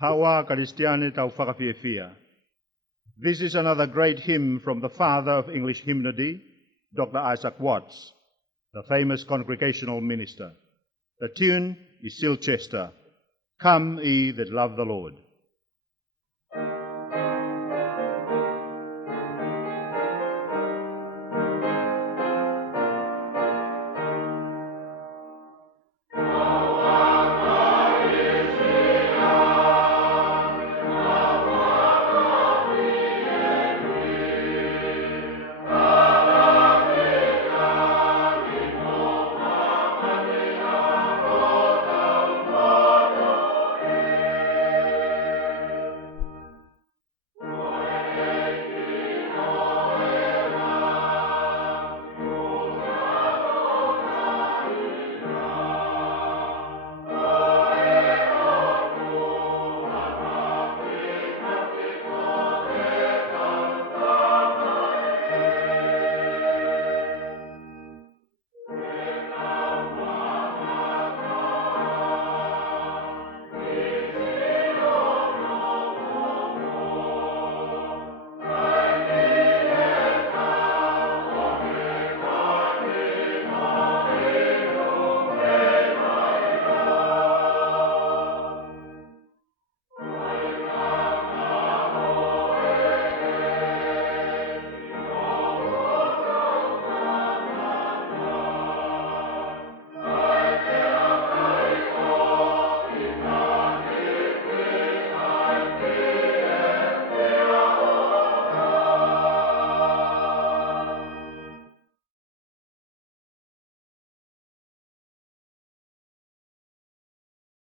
Hawa Karistiani tau whakawhiawhia. This is another great hymn from the father of English hymnody, Dr. Isaac Watts, the famous congregational minister. The tune is Silchester, Come Ye That Love the Lord.